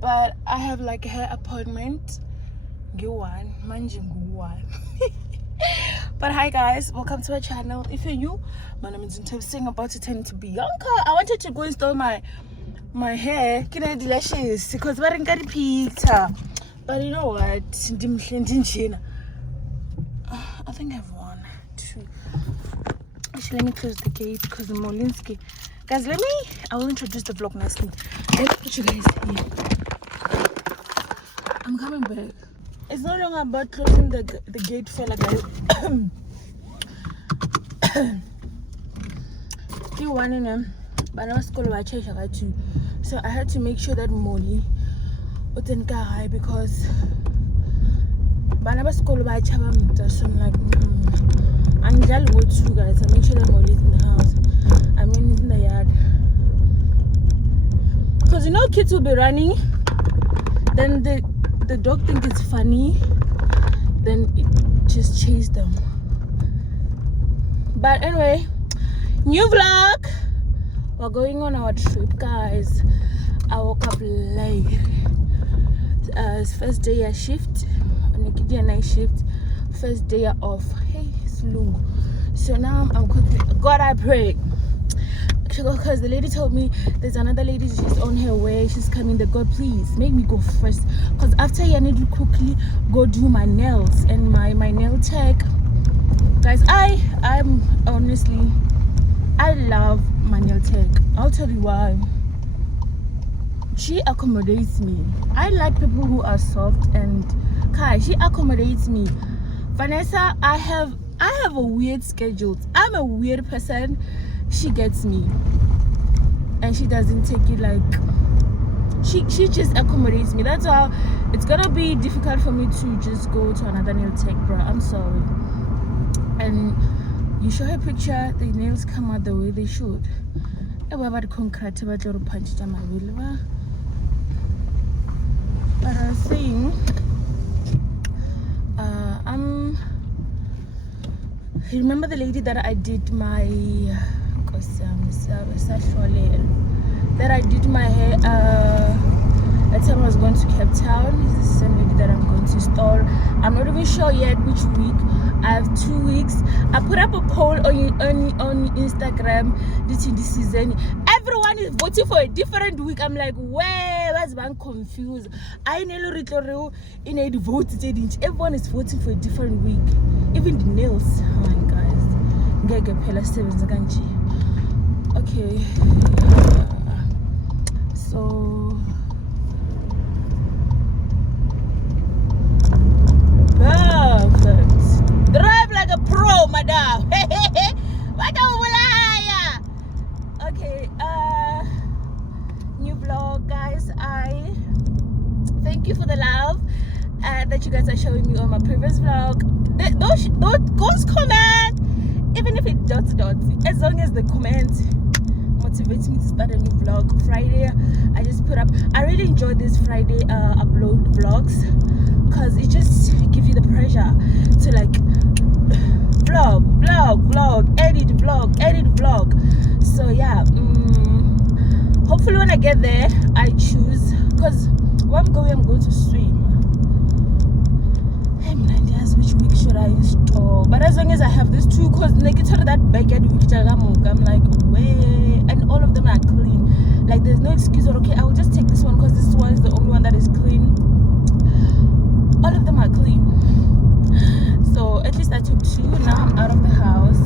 but I have like a hair appointment. One. But hi guys, welcome to my channel. If you're new, my name is Ntebiseng, about to turn into Bianca. I wanted to go install my hair, lashes, because we're getting pizza. But you know what? I think I have 1, 2. Actually, let me close the gate because the Molinsky. Guys, I will introduce the vlog nicely. Let's put you guys here. I'm coming back. It's no longer about closing the gate, fella, guys. You want in them, but I was school I changed too. So I had to make sure that Molly wouldn't get high because but I was school by Chabam. So I'm like, I'm just go too, guys. I make sure that Molly is in the house. I mean, in the yard. Because you know, kids will be running, then the dog think it's funny, then it just chase them. But anyway, new vlog. We're going on our trip, guys. I woke up late. It's first day of shift, night shift. First day off. Hey, Slungu. So now I'm quickly. God, I pray. Because the lady told me there's another lady, she's on her way, she's coming. The God, please make me go first, because after I need to quickly go do my nails and my nail tech. Guys, I'm honestly, I love my nail tech. I'll tell you why. She accommodates me. I like people who are soft, and Kai, she accommodates me. Vanessa, I have a weird schedule. I'm a weird person. She gets me, and she doesn't take it like she just accommodates me. That's how it's gonna be difficult for me to just go to another nail tech, bro. I'm sorry. And you show her picture, the nails come out the way they should. But I was saying, you remember the lady that I did my that I did my hair that time I was going to Cape Town. This is the same lady that I'm going to install. I'm not even sure yet which week. I have 2 weeks. I put up a poll on Instagram this season. Everyone is voting for a different week. I'm like, where was I'm confused. I nearly in a vote. Everyone is voting for a different week. Even the nails. Oh my guys. Okay, so perfect. Drive like a pro, madam. Okay, new vlog, guys. I thank you for the love that you guys are showing me on my previous vlog. Those comment, even if it dots, as long as the comment motivates me to start a new vlog. Friday, I just put up. I really enjoyed this Friday upload vlogs because it just gives you the pressure to like vlog, edit vlog. So yeah, hopefully when I get there, I choose, because where I'm going to swim. Which week should I install? But as long as I have these 2, because negative that baguette which I'm like, way, and all of them are clean. Like there's no excuse or okay, I will just take this one because this one is the only one that is clean. All of them are clean. So at least I took 2. Now I'm out of the house.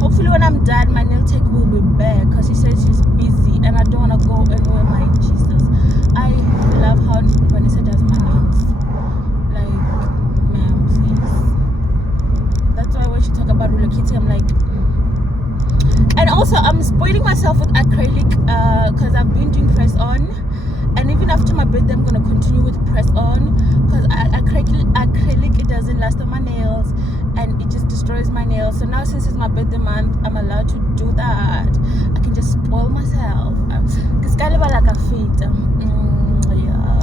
Hopefully when I'm done, my nail tech will be back because she says she's busy and I don't want to go anywhere. My Jesus, I love how Vanessa does my nails. That's why when she talk about relocating, I'm like, and also I'm spoiling myself with acrylic because I've been doing press on, and even after my birthday I'm gonna continue with press on because acrylic, it doesn't last on my nails and it just destroys my nails. So now since it's my birthday month, I'm allowed to do that. I can just spoil myself. It's kind of like a fate. Yeah.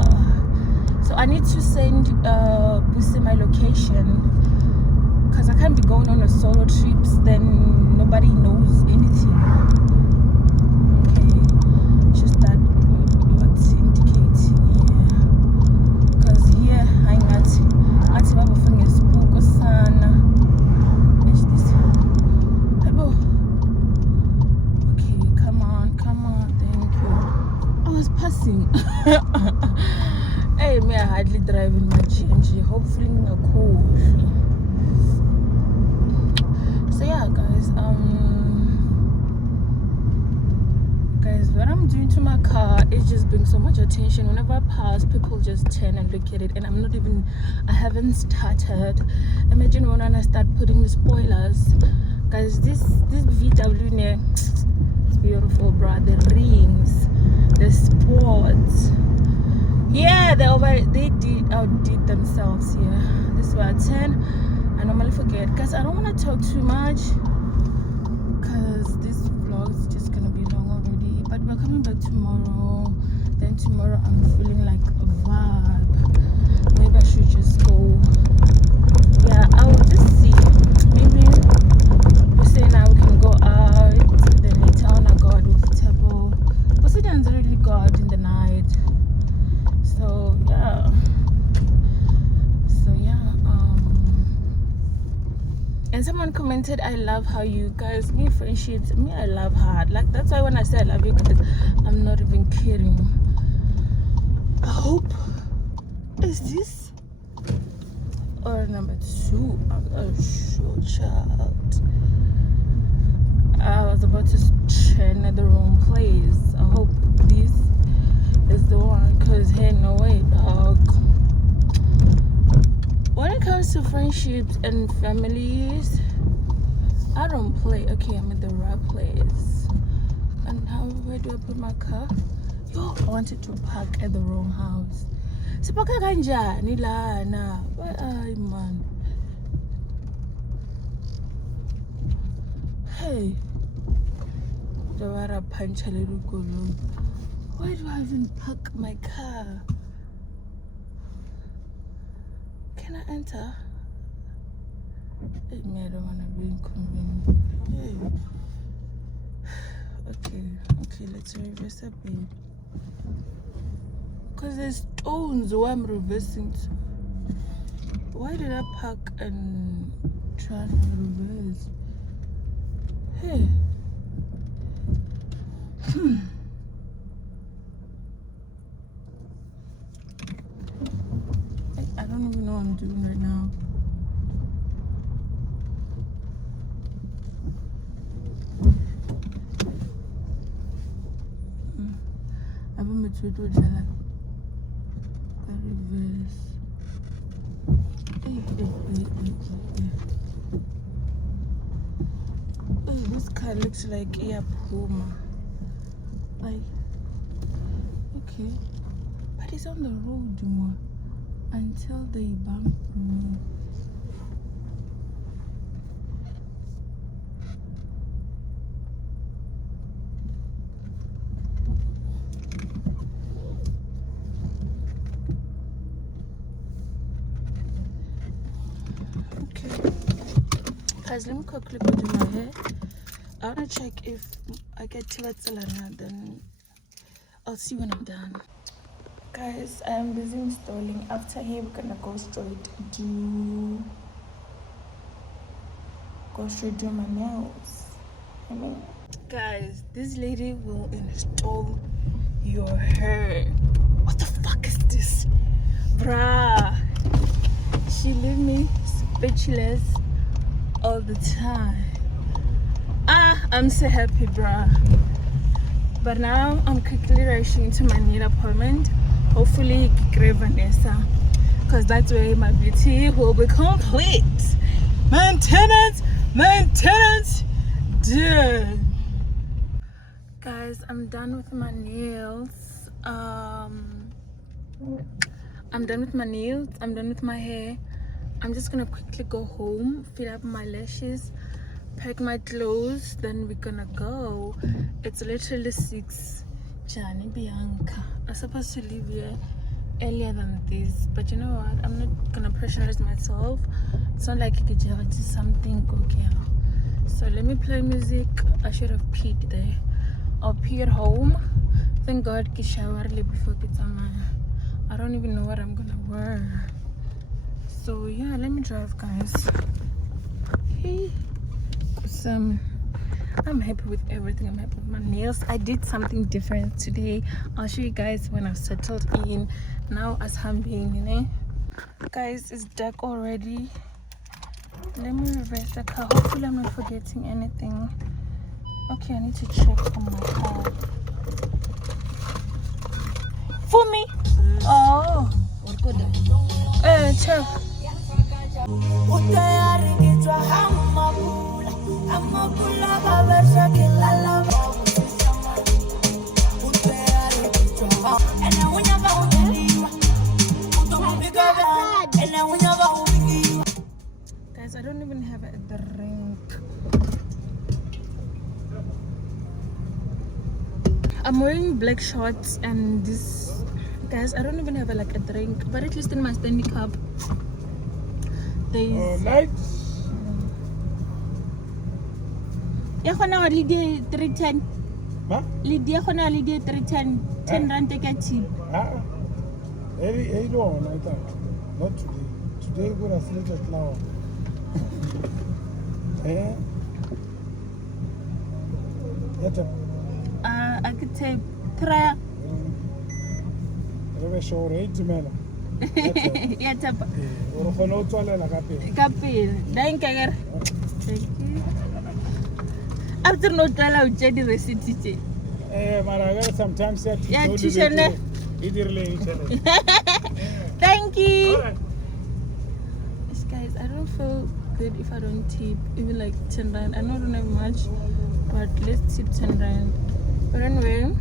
So I need to send Busi my location, because I can't be going on a solo trips, then nobody knows anything. Okay, just that what's indicating here. Hey, me, I hardly drive in my GMG. Hopefully, a cool. So yeah, guys. Guys, what I'm doing to my car is just bring so much attention. Whenever I pass, people just turn and look at it, and I haven't started. Imagine when I start putting the spoilers, guys. This VW ne, it's beautiful, bro. The rings, the sports. Yeah, they outdid themselves here. This is where I turn. I normally forget, because I don't want to talk too much, because this vlog is just gonna be long already. But we're coming back tomorrow. Then tomorrow I'm feeling like a vibe. Maybe I should just go. Yeah, I'll just see. Maybe we say now we can go out. Then later on I go out with the table. But it doesn't really go out in the night. So yeah. And someone commented, I love how you guys make friendships. Me, I love hard. Like, that's why when I say I love you guys, I'm not even kidding. I hope. Is this? Or number 2? I'm a sure child. I was about to turn at the wrong place. I hope this is the one. Because, hey, no way, dog. When it comes to friendships and families, I don't play. Okay, I'm in the right place. And where do I put my car? Yo, I wanted to park at the wrong house. Sipaka kanjani lana? Ay man. Hey. Why do I even park my car? Can I enter? I don't want to be inconvenient. Hey. Okay, let's reverse a bit. Because there's stones where I'm reversing to. Why did I park and try to reverse? Hey. I don't even know what I'm doing right now. I'm a mature dad. Reverse. Hey, this car looks like a Puma. Like, okay, but it's on the road more until they bump me. Okay, guys, let me quickly go do my hair. I want to check if I get to Vatsalana, then I'll see when I'm done. Guys, I am busy installing. After here, we're gonna go straight do my nails. Guys, this lady will install your hair. What the fuck is this, bruh? She leave me speechless all the time. I'm so happy, bruh. But now I'm quickly rushing to my nail appointment. Hopefully, grab Vanessa, because that's where my beauty will be complete. Maintenance, done. Guys, I'm done with my nails. I'm done with my nails. I'm done with my hair. I'm just gonna quickly go home, fill up my lashes, pack my clothes, then we're gonna go. It's literally 6. Johnny Bianca. I'm supposed to leave here earlier than this, but you know what? I'm not gonna pressurize myself. It's not like I could do something okay. So let me play music. I should have peed there. I'll pee at home. Thank God I showered before I get on. I don't even know what I'm gonna wear. So yeah, let me drive, guys. Hey, I'm happy with everything. I'm happy with my nails. I did something different today. I'll show you guys when I've settled in. Now as I'm being, you know. Guys, it's dark already. Let me reverse the car. Hopefully I'm not forgetting anything. Okay, I need to check on my car. For me? Oh. Check. Guys, I don't even have a drink. I'm wearing black shorts and this. Guys, I don't even have a drink, but at least in my Stanley cup there's lights. Yeah, khona Lydia 310. Huh? Lydia khona Lydia 310. 10 rand take a tip. Hey, no, I thought. Not today. Today we're gonna sleep at now. Eh? I could say try. Show rate man. Yeah, tap. Or for no toilet like a Kapil. Thank you. After no tell out the receipt. Maraga sometimes said Yeah, to thank you. Yes, guys, I don't feel good if I don't tip even like 10 rand. I know I don't have much, but let's tip 10 rand. But anyway,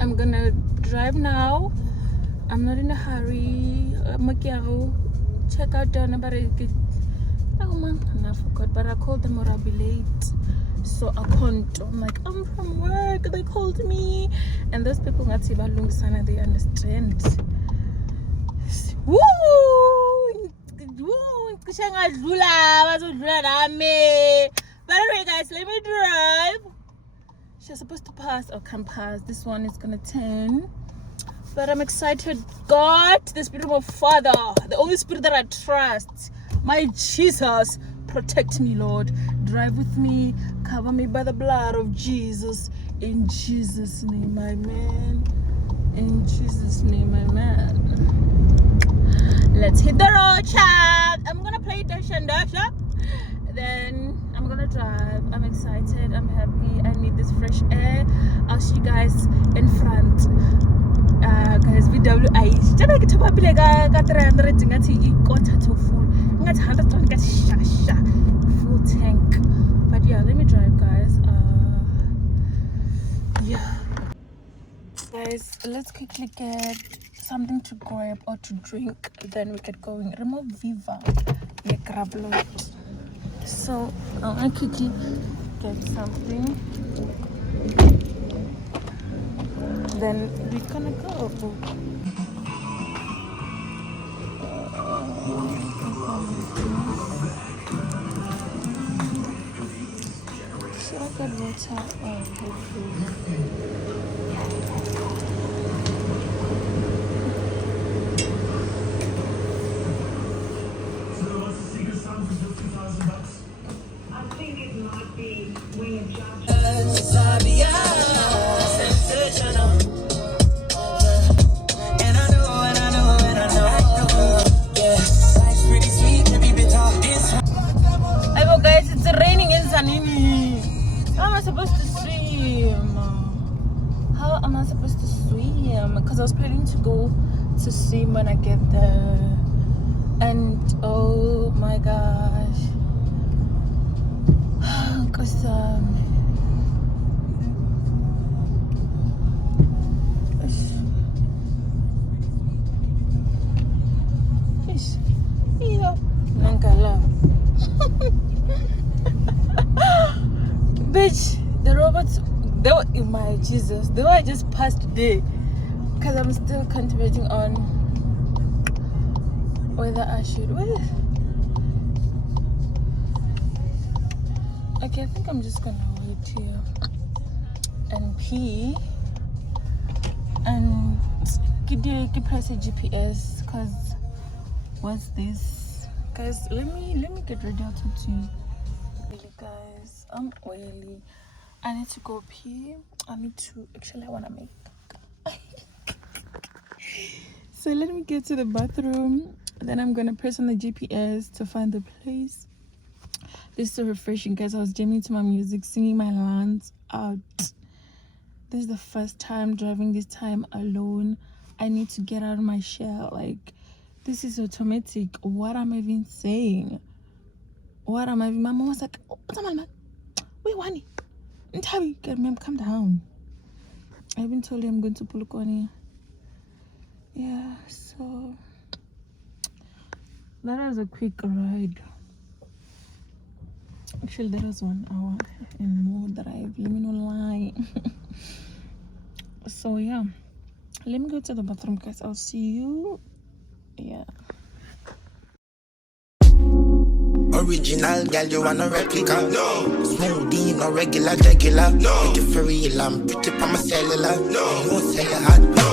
I'm gonna drive now. I'm not in a hurry. Check out down about it. Oh man, I forgot, but I called them or I'll be late. So I can't. I'm like, I'm from work. They called me, and those people not even sana. They understand. Woo! Woo! But anyway, guys, let me drive. She's supposed to pass or come past. This one is gonna turn. But I'm excited. God, the Spirit of Father, the only Spirit that I trust, my Jesus, protect me, Lord. Drive with me, cover me by the blood of Jesus. In Jesus' name, amen. In Jesus' name, amen. Let's hit the road, child. I'm gonna play Dash and Dasha. Then I'm gonna drive. I'm excited. I'm happy. I need this fresh air. I'll see you guys in front. Guys, VWI. Jana ke thopa pile ka 300 ngathi ikota to full. Ngathi 100 rand ka shasha full tank. But yeah, let me drive, guys. Yeah. Guys, let's quickly get something to grab or to drink, then we get going. Remove Viva. Yeah, grab load. So I'll quickly get something. Then we're gonna go. Should I get water or I think it might be when you judge. Hello guys, it's raining in Zanini. How am I supposed to swim? How am I supposed to swim? Because I was planning to go to swim when I get there. And oh my gosh. Because bitch, the robots, they were in my Jesus, they were just past today. Because I'm still contemplating on whether I should. Okay, I think I'm just gonna wait here and pee and press a GPS. Because what's this? Guys, let me get ready. I'll talk to you. Really, guys. I'm oily. I need to go pee. I want to make. So let me get to the bathroom. Then I'm gonna press on the GPS to find the place. This is so refreshing, guys. I was jamming to my music, singing my lines out. This is the first time driving this time alone. I need to get out of my shell. Like, this is automatic. What am I even saying? My mom was like, oh, what's on, man? Wait, Wani. Ma'am, calm down. I haven't told you I'm going to Pulukoni. Yeah, so that was a quick ride. Actually, that was 1 hour and more drive. Let me not lie. So yeah, let me go to the bathroom, guys. I'll see you. Yeah. Original girl, you want a replica? No. Smoothie, no regular. No. Make it for real, I'm pretty pa my cellular. No. You won't sell it hot. No.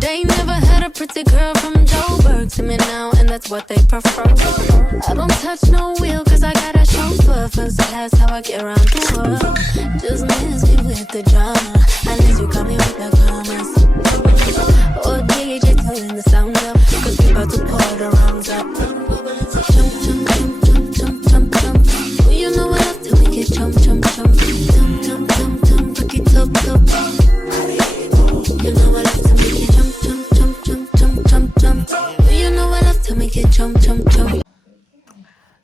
They never had a pretty girl from Joburg to me now, and that's what they prefer. I don't touch no wheel, cause I got a chauffeur. First class, how I get around the world. Just miss me with the drama, unless you come in with the commas. Oh, DJ, turn the sound up, cause we about to pour the rounds up. Jump, jump, jump, jump, jump, jump, jump. Oh, you know what I have to make it jump, jump, jump. Jump, jump, jump, jump, pick it up, up. You know what I have to make it jump, jump, jump, jump, jump, jump, jump. Oh, you know what I have to make it jump, jump, jump.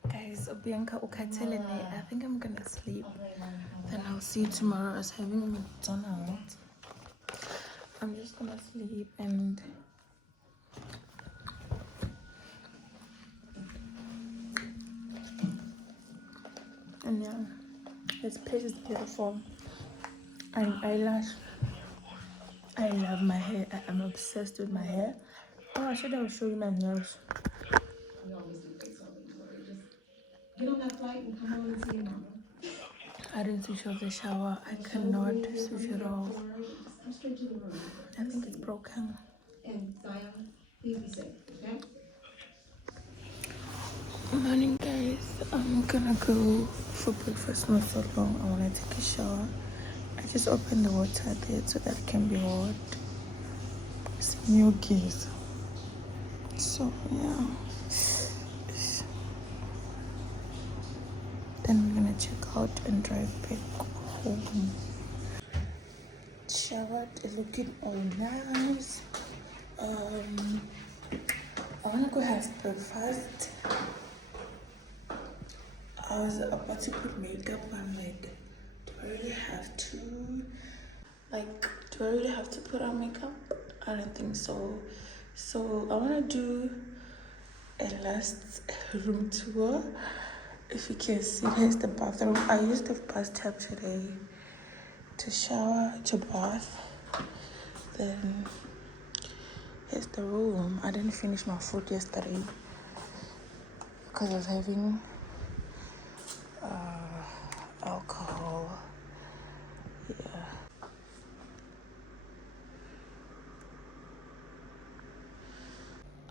Guys, Bianca Ukatelene, I think I'm gonna sleep. Then I'll see you tomorrow. I was having McDonald's. I'm just gonna sleep and yeah, this place is beautiful. And eyelash. I love my hair. I'm obsessed with my hair. Oh, I should have show you my nails. Get on that flight and come on and see your mama. I didn't switch off the shower. I cannot switch it off. Come straight to the room. I think it's broken. And Diana, please be safe, okay? Morning, guys. I'm gonna go for breakfast. Not so long. I wanna take a shower. I just opened the water there so that it can be hot. It's new gears. So yeah. Then we're gonna check out and drive back home. Showered, looking all nice. I wanna go have breakfast. I was about to put makeup on, like, do I really have to? Like, do I really have to put on makeup? I don't think so. So I wanna do a last room tour. If you can see, here's the bathroom. I used the bathtub today to shower, to bath. Then here's the room. I didn't finish my food yesterday because I was having alcohol. Yeah.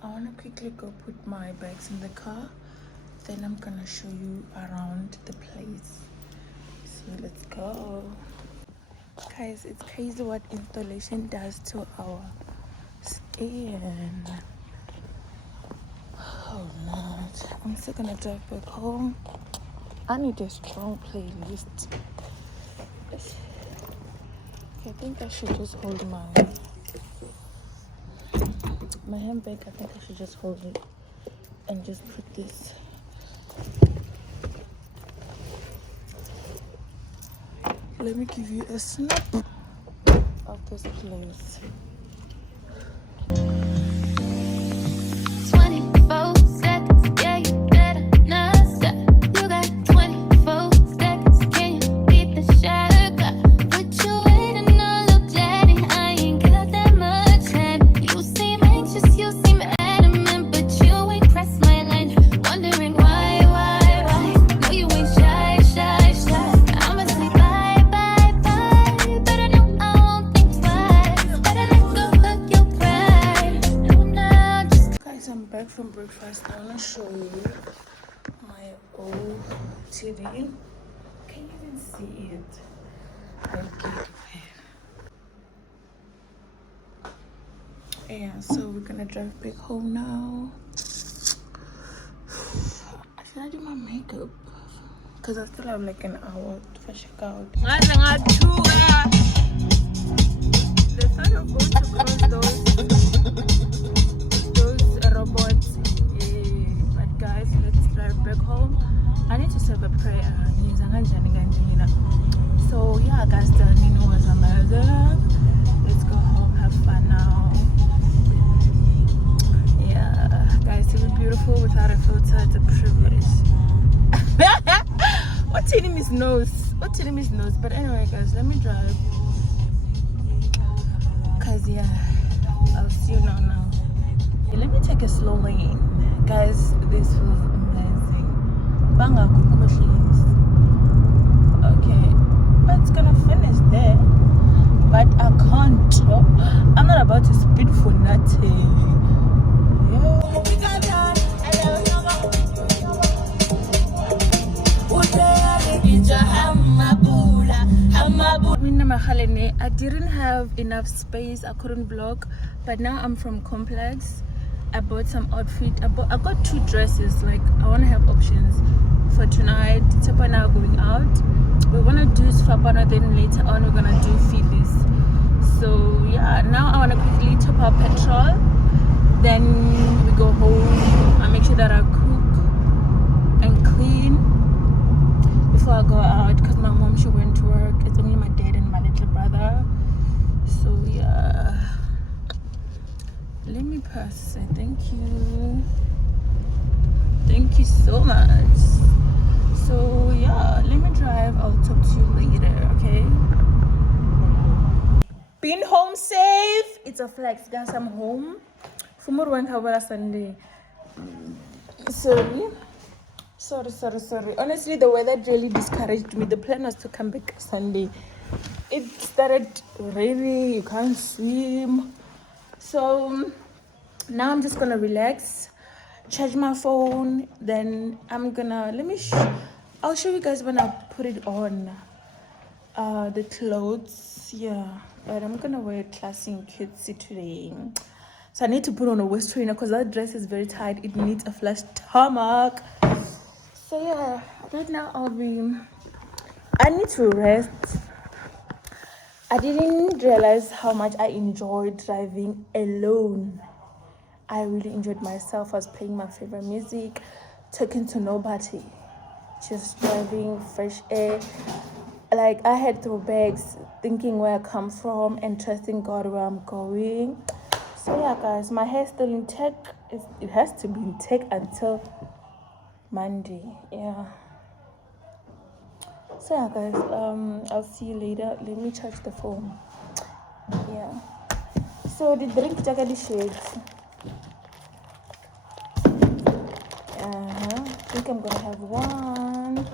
I want to quickly go put my bags in the car. Then I'm gonna show you around the place. So let's go. Guys, it's crazy what installation does to our skin. Oh Lord. I'm still gonna drive back home. I need a strong playlist. Okay, I think I should just hold my handbag. I think I should just hold it and just put this. Let me give you a snap of this place. 24 seconds, yeah, you better not stop. You got 24 seconds, can you beat the shot? But you waiting on little daddy, I ain't got that much time. You seem anxious, you seem adamant, but you ain't pressed my line. Wondering why? No, you ain't shy. I'ma say bye, but I know I won't think twice. Better let go of your pride. No, now just Guys, I'm back from breakfast. I want to show you my old TV. Can you even see it? Okay. Yeah, so we're gonna drive back home now. Should I do my makeup? Because I still have like an hour to check out. The thought of going to cross those robots. But guys, let's drive back home. I need to serve a prayer. So yeah, guys, let's go home, have fun now. Yeah, guys, it was beautiful without a filter. It's a privilege. What's in his nose? But anyway, guys, let me drive. Cause yeah, I'll see you now. Let me take a slow lane, guys. This feels amazing. Okay, but it's gonna finish there. But I can't. I'm not about to speed for nothing. I didn't have enough space. I couldn't vlog, but now I'm from Complex. I bought some outfit. I got 2 dresses. Like, I want to have options for tonight. Tepa and I are going out. We want to do Sfapano, then later on we're gonna do Phillies. So yeah, now I want to quickly top up petrol. Then we go home. I make sure that I cook and clean before I go out, because my mom, she went to work. It's only my dad and my little brother. So yeah, let me pass. Thank you so much. So yeah, let me drive. I'll talk to you later, okay? Being home safe, it's a flex, guys. I'm home. Sunday. Sorry. Honestly, the weather really discouraged me. The plan was to come back Sunday. It started raining, you can't swim. So now I'm just gonna relax, charge my phone, then I'm gonna, I'll show you guys when I put it on, the clothes, yeah. But I'm gonna wear classy and cutesy today. So I need to put on a waist trainer because that dress is very tight. It needs a flash stomach. So yeah, right now I need to rest. I didn't realize how much I enjoyed driving alone. I really enjoyed myself. I was playing my favorite music, talking to nobody, just driving, fresh air. Like, I had throwbacks, thinking where I come from and trusting God where I'm going. So yeah, guys, my hair's still intact. It has to be intact until Monday. Yeah. So yeah, guys, I'll see you later. Let me charge the phone. Yeah. So the drink jacket shades. I think I'm gonna have one.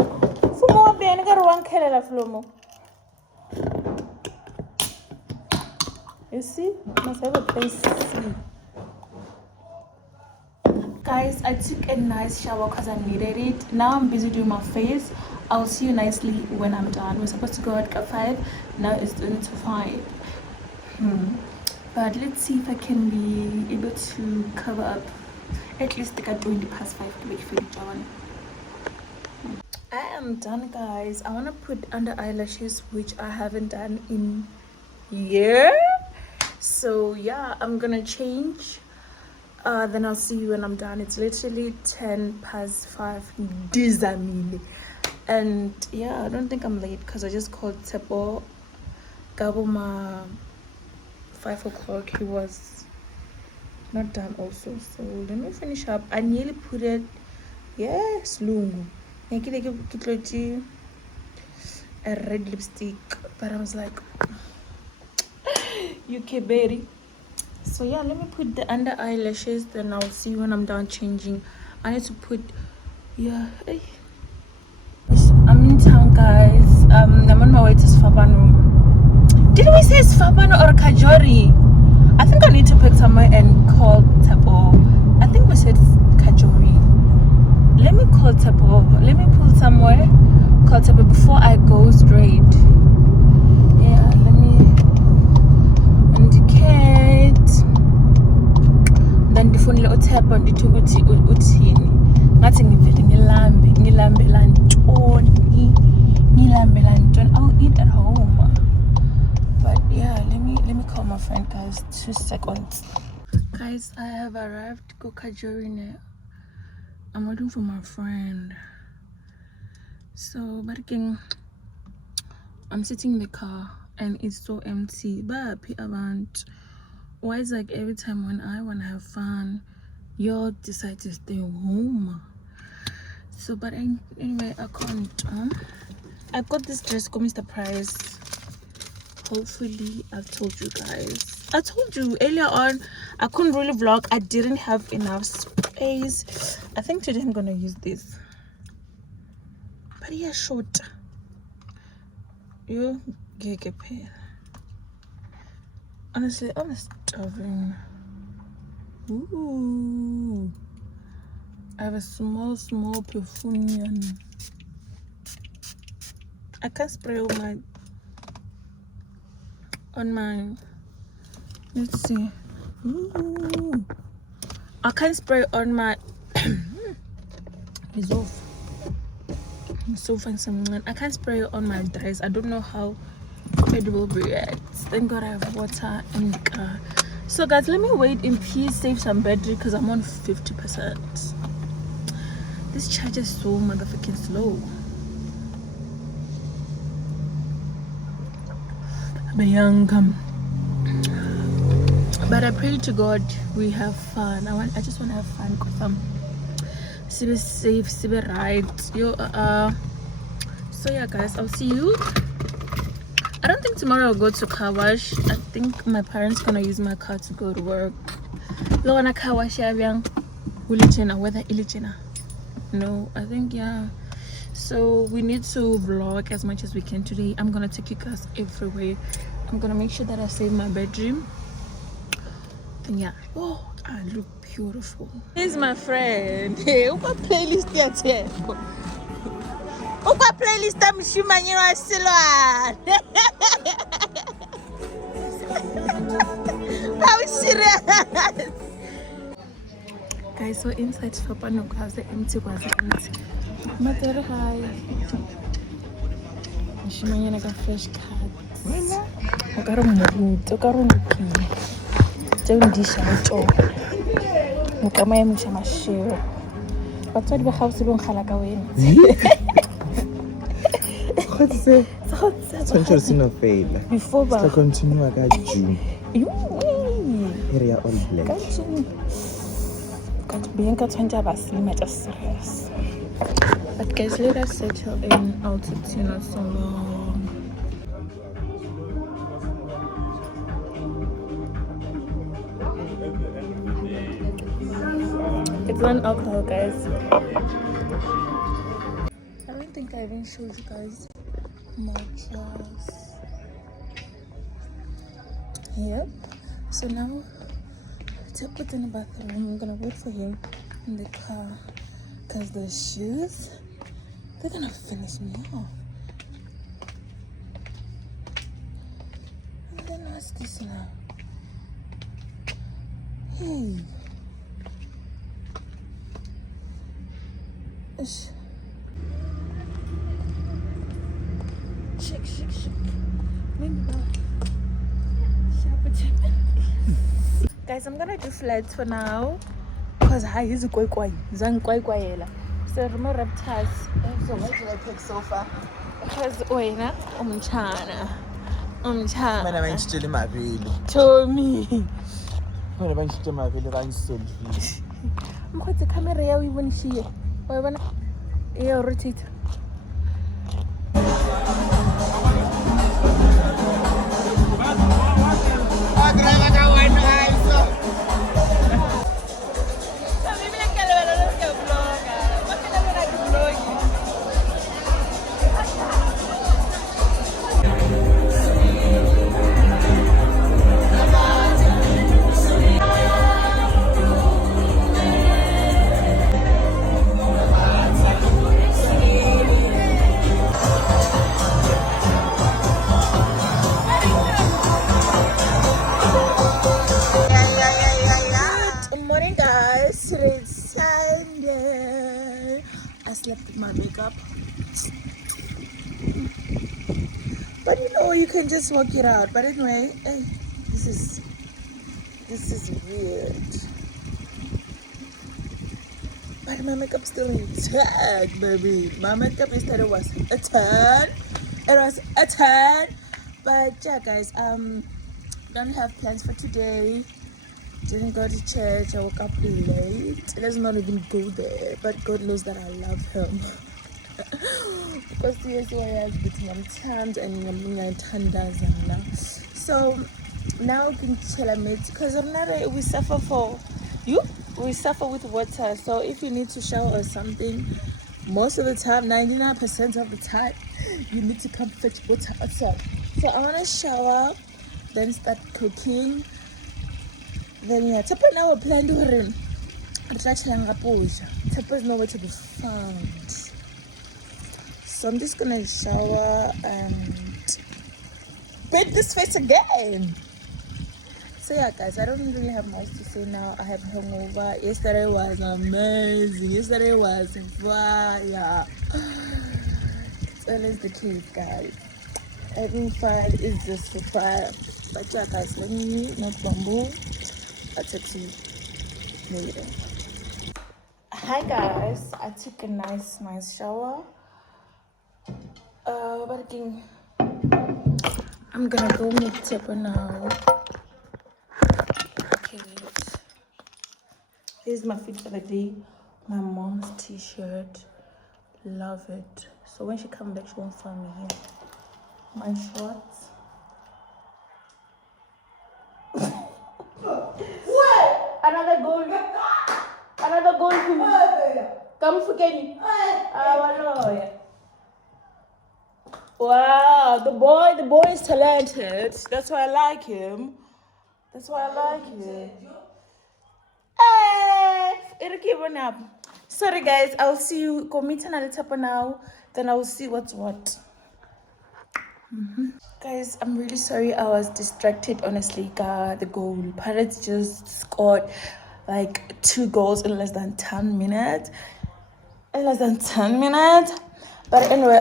Fumo ben got one kelela flomo. You see? Must have a place to see. Guys, I took a nice shower because I needed it. Now I'm busy doing my face. I'll see you nicely when I'm done. We're supposed to go out at 5. Now it's 20 to 5. But let's see if I can be able to cover up at least like at 20 past 5 to make for the job. I am done, guys. I want to put under eyelashes, which I haven't done in years. So yeah, I'm gonna change. Then I'll see you when I'm done. It's literally 10 past 5. And yeah, I don't think I'm late because I just called Tepo. Gaboma 5 o'clock. He was not done also. So let me finish up. I nearly put it. Yes, lungu. A red lipstick, but I was like, UK berry. So yeah, let me put the under eyelashes, then I'll see you when I'm done changing. I need to put, yeah. I'm in town, guys. I'm on my way to Sfapano. Did we say Sfapano or Kajori? I think I need to pick somewhere and call Tepo. I think we said Kajori. Let me call Tepo. Let me pull somewhere, call Tepo before I ngifonile uTheba ndithi ukuthi uthini ngathi ngivele ngilambela ntoni I'll eat at home. But yeah, let me call my friend, guys. 2 seconds. Guys, I have arrived to Kajorine. I'm waiting for my friend. So but again, I'm sitting in the car and it's so empty. But why is like every time when I want to have fun, y'all decide to stay home? So but anyway, I can't. I got this dress from Mr. Price. Hopefully I've told you guys. I told you earlier on I couldn't really vlog. I didn't have enough space. I think today I'm gonna use this. But yeah, short. You get paid. Honestly, I'm starving. Ooh. I have a small perfume. I can't spray on my let's see. Ooh. I can't spray on my it's off. I'm so fancy. I can't spray on my dress. I don't know how it will react. Thank God I have water in the car. So guys, let me wait in peace, save some battery because I'm on 50%. This charger is so motherfucking slow. But I pray to God we have fun. I just want to have fun because I'm super safe, super right. So yeah guys, I'll see you. I don't think tomorrow I'll go to car wash. I think my parents gonna use my car to go to work. Lona car wash whether no, I think yeah. So we need to vlog as much as we can today. I'm gonna take you guys everywhere. I'm gonna make sure that I save my bedroom. And yeah, oh, I look beautiful. Here's my friend. Hey, what playlist here? What playlist I'm shooting you are still on? How serious? Guys, so inside Papa no has the empty Mother hi. Shimanya like a fresh cat. I got a mood. I got a mood. Don't dish out all. Come on, I'm shama share. But what the house don't halaka win. What's it? It's not fail. Before I continue, I got June. Area all black. Got Bianca 20 hours limit as serious. But guys, let us settle in Outies, not so long. It's not alcohol, guys. I don't think I even showed you guys my class. Yep. So now to put in the bathroom, I'm gonna wait for him in the car because the shoes, they're gonna finish me off. And then what's this now? Hey. Ish. Shake. Maybe back. Guys, I'm gonna do flats for now because hi is quite so remove reptiles. So why did I pick sofa? Because wena umchana Mana bangitshela imavili. Tommy Mana bangitshela imavili bangisolvile. mkhwetsi camera yawo ibonishiye wayibona iya rotate. Yesterday it's Sunday. I slept with my makeup. But you know, you can just work it out. But anyway, this is weird. But my makeup still intact, baby. My makeup yesterday was a 10. It was a 10. But yeah, guys, don't have plans for today. Didn't go to church. I woke up late. Let's not even go there. But God knows that I love Him. Because seriously, I was between times and tandazana. So now we can chill a bit. Because ordinarily we suffer we suffer with water. So if you need to shower or something, most of the time, 99% of the time, you need to come fetch water outside. So I want to shower, then start cooking. Then yeah, Tapa now a plan to her. Tapa is nowhere to be found. So I'm just gonna shower and paint this face again. So yeah, guys, I don't really have much to say now. I have hangover. Yesterday was amazing. Yesterday was fire. It's always the case, guys. Having fun is just so fire. But yeah, guys, let me not bamboo. I'll text you later. Hi guys, I took a nice shower. But again, I'm gonna go make supper now. Okay, wait. Here's my fit for the day. My mom's t-shirt. Love it. So when she comes back, she won't find me here. My shorts. What? Another goal. Another goal. Come for Kenny. Wow, the boy is talented. That's why I like him. Hey, it'll keep on up. Sorry guys, I'll see you. Go meet another tapper now. Then I will see what's what. Guys, I'm really sorry I was distracted. Honestly, the goal. Pirates just scored like 2 goals in less than 10 minutes. But anyway,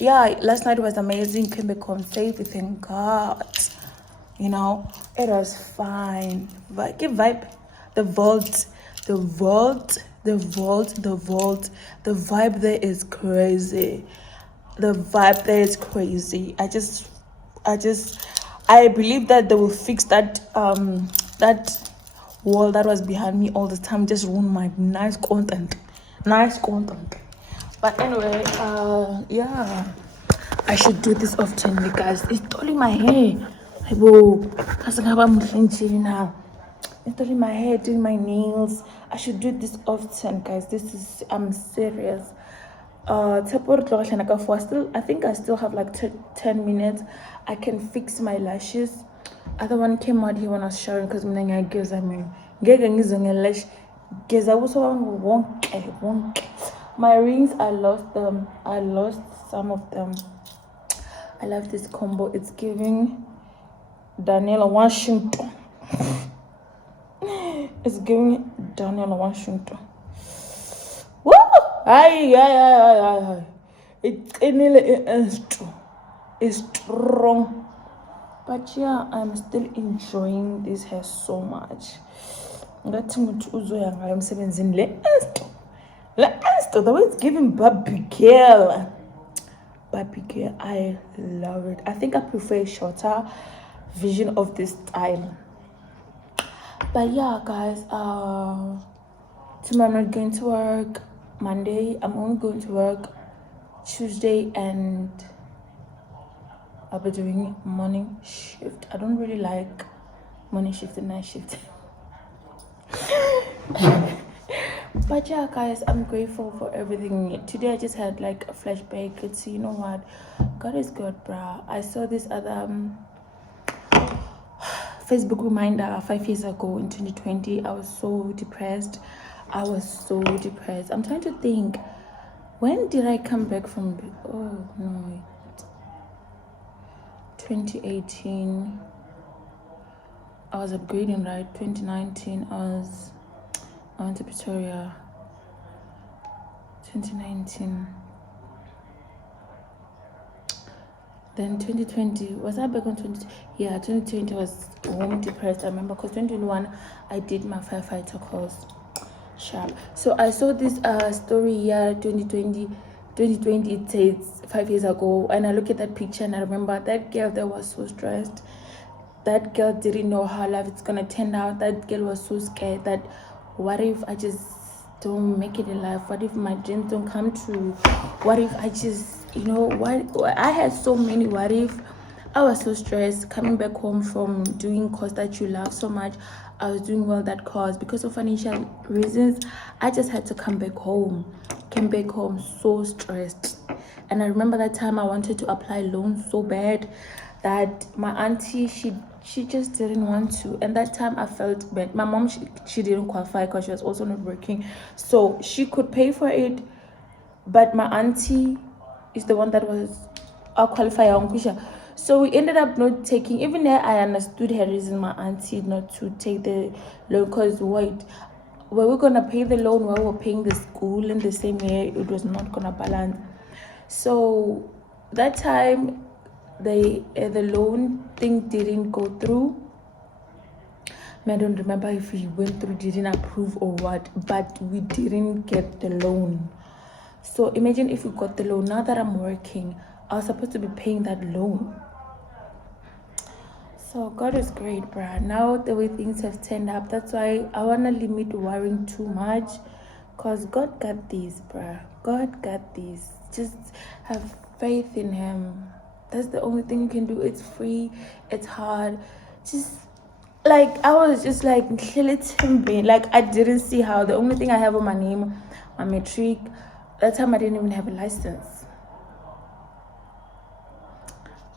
yeah, last night was amazing. Came back home safe, thank God. You know, it was fine. Give vibe. The vault. The vibe there is crazy. I believe that they will fix that wall that was behind me all the time. Just ruin my nice content. But anyway, yeah, I should do this often because it's totally my hair. Whoa, now. It's totally my hair, doing my nails. I should do this often, guys. I'm serious. I think I still have like 10 minutes. I can fix my lashes. Other one came out here when I was showering because my rings, I lost them. I lost some of them. I love this combo. It's giving Daniela Washington. It's giving Daniela Washington. Woo! Aye. It's strong. But yeah, I'm still enjoying this hair so much. The way it's giving Barbie girl, I love it. I think I prefer a shorter version of this style. But yeah, guys, tomorrow I'm not going to work. Monday I'm only going to work. Tuesday and I'll be doing morning shift. I don't really like morning shift and night shift. But yeah, guys, I'm grateful for everything. Today I just had like a flashback. It's, you know what, God is good, bruh. I saw this other Facebook reminder 5 years ago in 2020. I was so depressed. I'm trying to think, when did I come back from 2018. I was upgrading, right? 2019 I was I went to Pretoria 2019. Then 2020, was I back on 20? Yeah, 2020 was home depressed. I remember because 2021 I did my firefighter course. Sharp. So I saw this story here 2020. It says 5 years ago, and I look at that picture and I remember that girl that was so stressed. That girl didn't know how life is gonna turn out. That girl was so scared that what if I just don't make it in life? What if my dreams don't come true? What if I just, what I had so many what if. I was so stressed coming back home from doing course that you love so much. I was doing well that course. Because of financial reasons, I just had to come back home. Came back home so stressed. And I remember that time I wanted to apply loans so bad that my auntie, she just didn't want to. And that time I felt bad. My mom, she didn't qualify because she was also not working. So she could pay for it. But my auntie is the one that was qualified. So we ended up not taking, even there I understood her reason, my auntie, not to take the loan. Because were we going to pay the loan while we were paying the school in the same year? It was not going to balance. So that time the loan thing didn't go through. I don't remember if we went through, didn't approve or what, but we didn't get the loan. So imagine if we got the loan. Now that I'm working, I was supposed to be paying that loan. So God is great, bruh. Now the way things have turned up, that's why I want to limit worrying too much. Because God got this, bruh. God got this. Just have faith in Him. That's the only thing you can do. It's free. It's hard. Just like, I was just like, I didn't see how. The only thing I have on my name, my matric, that time I didn't even have a license.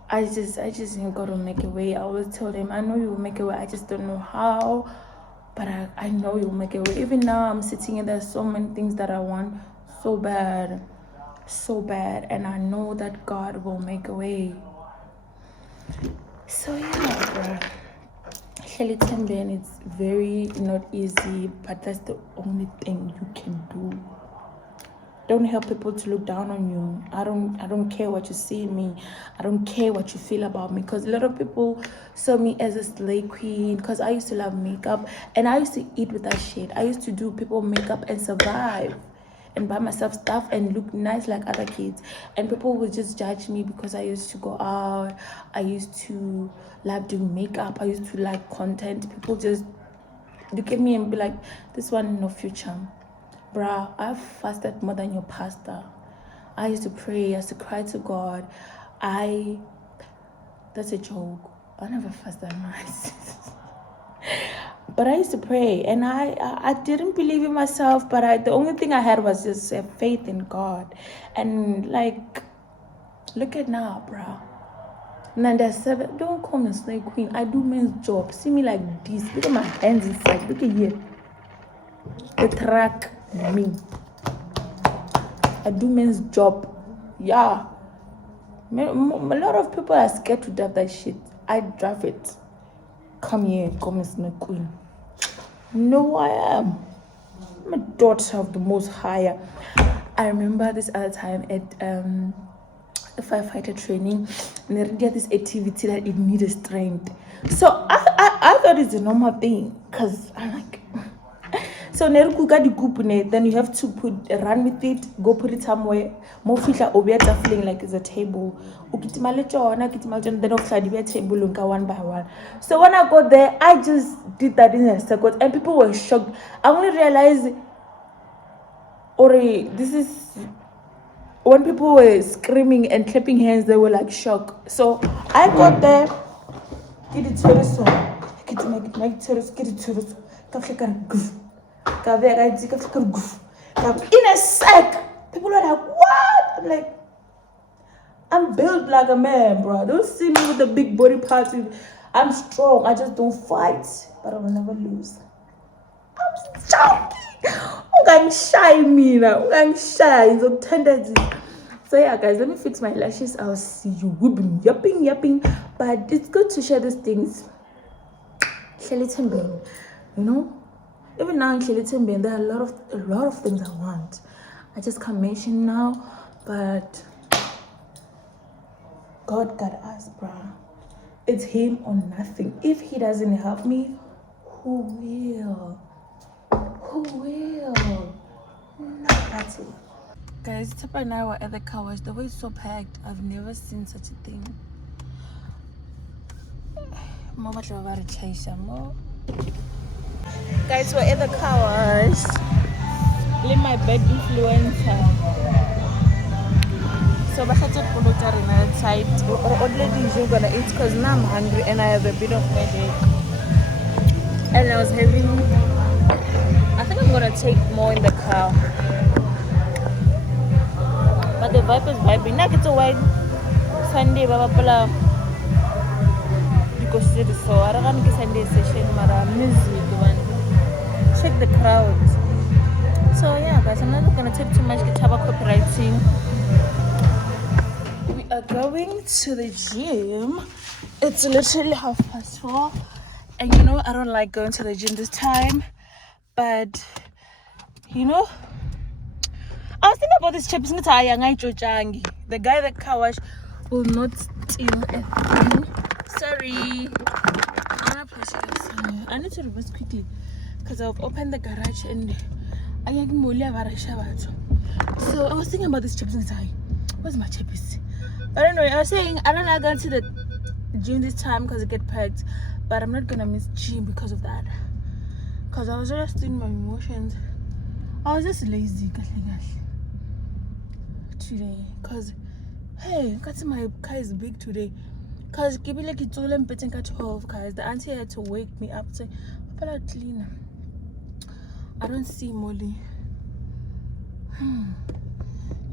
I just think God will make a way. I always told Him, I know You will make a way. I just don't know how, but I know You will make a way. Even now, I'm sitting here. There's so many things that I want so bad, and I know that God will make a way. So yeah, bruh. It's very not easy, but that's the only thing you can do. Don't help people to look down on you. I don't care what you see in me. I don't care what you feel about me. Because a lot of people saw me as a slay queen. Because I used to love makeup. And I used to eat with that shit. I used to do people makeup and survive. And buy myself stuff and look nice like other kids. And people would just judge me because I used to go out. I used to love doing makeup. I used to like content. People just look at me and be like, this one no future. Bruh, I've fasted more than your pastor. I used to pray, I used to cry to God. That's a joke. I never fasted much. But I used to pray, and I didn't believe in myself, but the only thing I had was just faith in God. And like, look at now, bruh. Nanda 7, don't call me snake queen. I do men's job. See me like this. Look at my hands inside. Look at here. The track. Me. I do men's job. Yeah. A lot of people are scared to drive that shit. I drive it. Come here, come as my queen. No, I am. I'm a daughter of the Most Higher. I remember this other time at the firefighter training, and they did this activity that it needed strength. So I thought it's a normal thing, because I'm like, so then you have to run with it, go put it somewhere. More fish are feeling like it's a table. Then a table one by one. So when I got there, I just did that in a second, and people were shocked. I only realized, this is when people were screaming and clapping hands, they were like shocked. So I got there, in a sec, people are like, what? I'm like, I'm built like a man, bro. Don't see me with the big body parts. I'm strong. I just don't fight, but I will never lose. I'm joking. I'm shy, Mina. I'm shy. It's a tendency. So yeah, guys, let me fix my lashes. I'll see you. We've been yapping, but it's good to share these things. You know, Even now in Shilitimbe, there are a lot of things I want. I just can't mention now, but God got us, bruh. It's him or nothing. If he doesn't help me, who will? Who will? Nobody. Guys, Tapa and I were at the car wash. The way it's so packed, I've never seen such a thing. Guys, we're at the car wash. Leave my bad influencer. So I had to put it on the side. We're gonna eat because now I'm hungry and I have a bit of headache. And I was having, I think I'm gonna take more in the car. But the vibe is vibing. Now it's a white Sunday, Baba Pula. Because it's so I don't get Sunday session, Mara music, man. Check the crowd. So yeah, guys, I'm not gonna take too much guitar copywriting. We are going to the gym. It's literally 4:30, and you know I don't like going to the gym this time, but you know. I was thinking about this chips. The guy that car wash will not steal a thing. Sorry. I need to reverse quickly because I've opened the garage and I have so I was thinking about this chips. Where's my chips? But anyway, I was saying I don't like going to the gym this time because it gets packed, but I'm not gonna miss gym because of that. Because I was just doing my emotions. I was just lazy today because hey, my car is big today because give me like it's all betting at 12 guys. The auntie had to wake me up say Papa clean. I don't see Molly.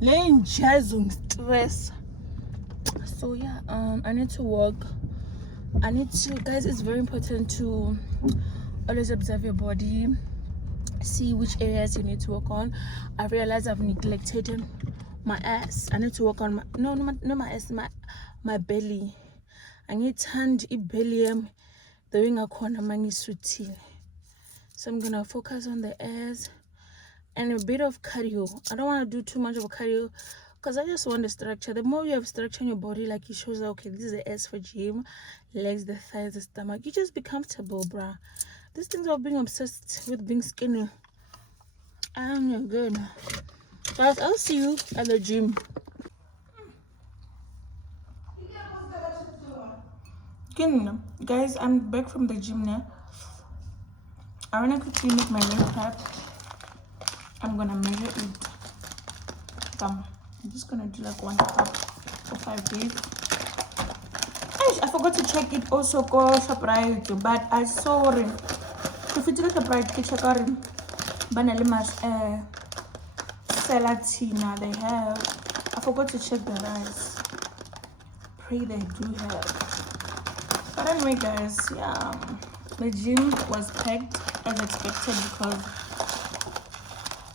Laying jazz on stress. So yeah, I need to work. I need to, guys, it's very important to always observe your body, see which areas you need to work on. I realize I've neglected my ass. I need to work on my no my ass, my belly. I need hand belly doing a corner mangi sutil. So I'm gonna focus on the ass and a bit of cardio. I don't want to do too much of cardio because I just want the structure. The more you have structure in your body, like it shows that okay, this is the ass for gym, legs, the thighs, the stomach. You just be comfortable, bruh. These things are being obsessed with being skinny. I'm good. Guys, I'll see you at the gym. Guys, I'm back from the gym now. I wanna quickly make my meal prep. I'm gonna measure it. I'm just gonna do like 1 cup for 5 days. I forgot to check it also called Shoprite, but I saw it. If you do Shoprite, check out Banalimas Salatina they have. I forgot to check the rice. Pray they do have. But anyway, guys, yeah, the gym was packed as expected because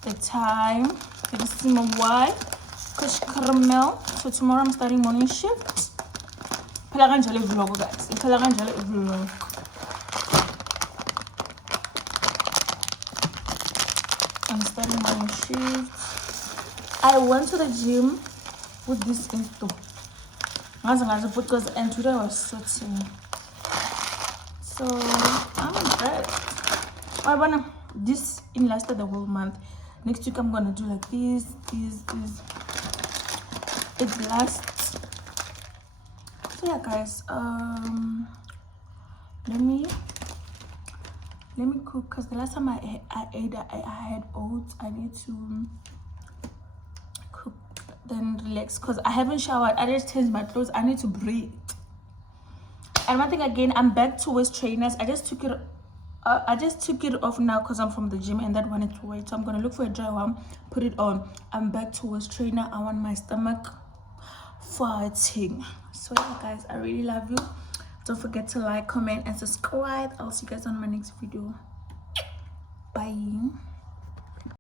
the time. It is why because caramel. So tomorrow I'm starting morning shift. Vlog, guys. Vlog. I'm starting morning shift. I went to the gym with this info. Because and today was sweating. So I'm impressed. This lasted the whole month. Next week I'm gonna do like this. It lasts. So yeah, guys. Let me cook because the last time I ate, I had oats. I need to cook, then relax because I haven't showered. I just changed my clothes. I need to breathe. And one thing again, I'm back to waist trainers. I just took it off now because I'm from the gym and that wanted to wait. So I'm gonna look for a dry one, put it on. I'm back to waist trainer. I want my stomach fighting. So yeah, guys, I really love you. Don't forget to like, comment, and subscribe. I'll see you guys on my next video. Bye.